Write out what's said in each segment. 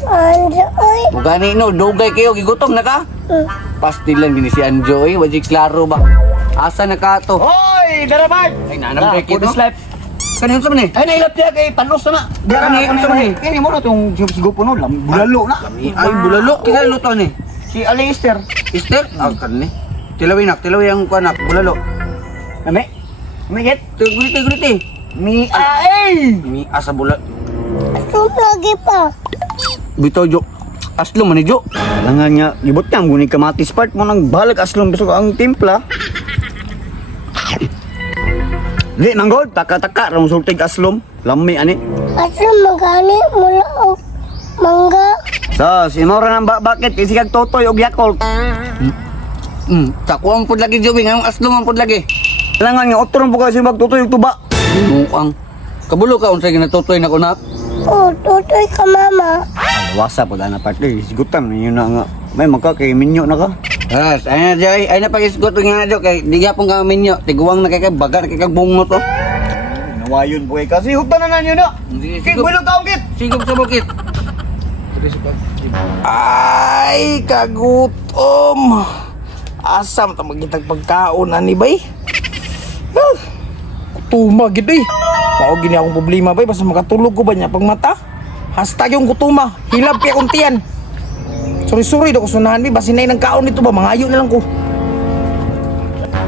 Anjoy. Mugani no, dugay kayo, gigutom na ka? Pastil lang din si Anjoy, wajik klaro ba? Asa na ka to? Hoy, darabag! Ay, nanam break ito. Life. Kanino sa man eh? Ay, nailap niya kay Panos na. Kanino sa man eh? Kaya mo na itong gupo no, bulalo na. Ay, bulalo, kinalo to ni. Si Alister. Esther? Ah, kan ni. Tilawin ang kuanak, bulalo. Nami? Namigit? Guliti. Mi ay! Mi asa bulalo. Asum lagi pa. Bitaw jo. Aslo man ni jo. Langan nga, gibot niya, muna kamatis part mo nang balag aslong besok ang timpla. Di, manggod, taka-taka, rong sultig aslom. Lami, ani. Asum magani mula o mangga. So, sinora ng bakit, isigag totoy o yakult. Takuan pud lagi jo, ang aslo man pud lagi. Langan nga, otron po kasi magtutoy yung tuba. Muang. Kabulo ka unsay ginatutoy na kunak? Oh, tutoy ka mama. Wasa po na parte, sigutan, yun na nga. May magka, kay minyo na ka. Yes, ay na Joy, ay na pagisgot nga jo kay di gyapon ka minyo, tiguang na kay baga kay bungot to. Nawayon po kasi hugtan na nanyo na. Kay bulog taong kit. Sigog sa bukit. Ay, kagutom. Asam ta magitag pagkaon ani bay. Kutuma gid eh. Mao gini akong problema bay basta makatulog ko ba niya pag mata. Hashtag yung kutuma. Hilab kay akong tiyan. Sorry daw ko sunahan bay basin na nang kaon nito ba mangayo na lang ko.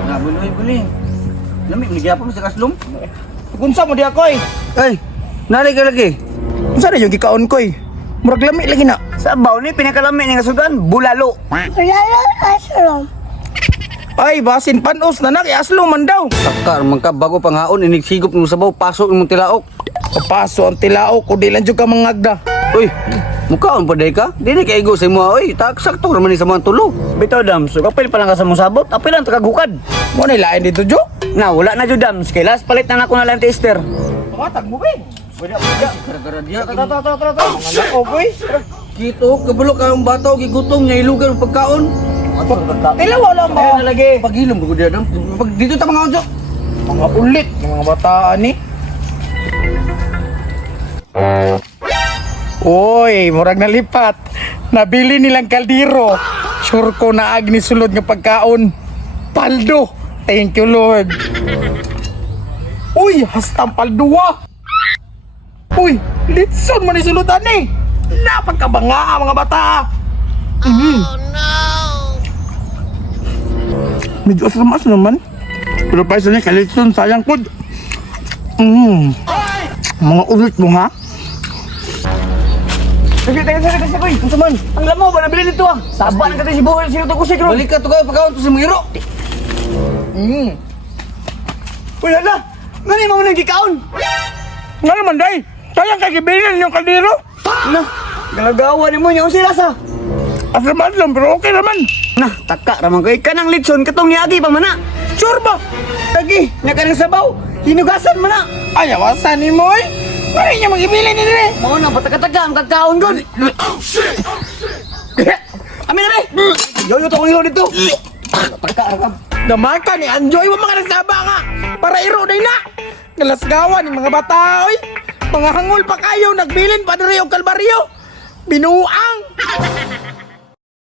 Na buloy. Lami ni gyapon sa kaslom. Kunsa mo di ako eh. Ay, nari ka lagi. Unsa na yung gikaon ko eh. Murag lami lagi na. Sabaw ni pinakalami ni kasudan, bulalo. Lalo asum. Ay basin panos na kay aslo man daw. Takar man ka bago panghaon inig sigop mo sabaw pasok imong tilaok. Papaso ang tilaok ko di lang jud ka mangagda. Uy, mukhaon pa day ka? Di na kay igo sa imo oy, tak sakto ra man ni sa mga tulo. Bitaw dams, kapil pa lang ka sa mong sabot, apil lang tagagukad. Mo na lain dito jo. Na, wala na jud dams, kay last palit na ako na lang tester. Tumatag mo ba? Gara-gara dia. Tara. Mga ko boy. Kito, kabulo ka ang bata o gigutom niya ilugan ang pagkaon. Tilaw lang ba? Nalagi. Pagilom ko dia dam. Pag dito ta mga onjo. Mga ulit, mga bataan ni. Oy, murag nalipat. Nabili nilang kaldero. Sure ko na agni sulod nga pagkaon. Paldo. Thank you, Lord. Uy, hastang palduwa. Uy, litson man isulutan eh. Napagkabanga mga bata. Medyo asam-asam naman. Pero pa isa niya, kalitson, sayang po. Mga ulit mo ha? Sige, kasi koy. Unsa man? Ang lamo ba nabili nito ah? Saba nang katay si buhay sino to ko siguro. Balik ka to kayo pagkaon to si Miro. Uy, hala. Ngani mo nang gikaon? Nga naman, day. Sayang kay kibilin yung kaldero. Na, galagawa ni mo niya sila sa. Asam-asam, pero okay naman. Na, taka ramang kay kanang litson katong niagi pa mana. Sure ba? Lagi, na kanang sabaw. Hinugasan man na. Ay, awasan ni mo eh. Ngayon niya mag-ibilin ni dire. Mao na pataka-taka ang kakaon gon. Amin na rin. Yoyo to kong hilo dito. Taka ramang. Damaka ni Anjoy wa mga nagsaba nga. Para iro day na. Galasgawan ni mga bata oy. Mga hangol pa kayo nagbilin pa diri og kalbaryo. Binuang.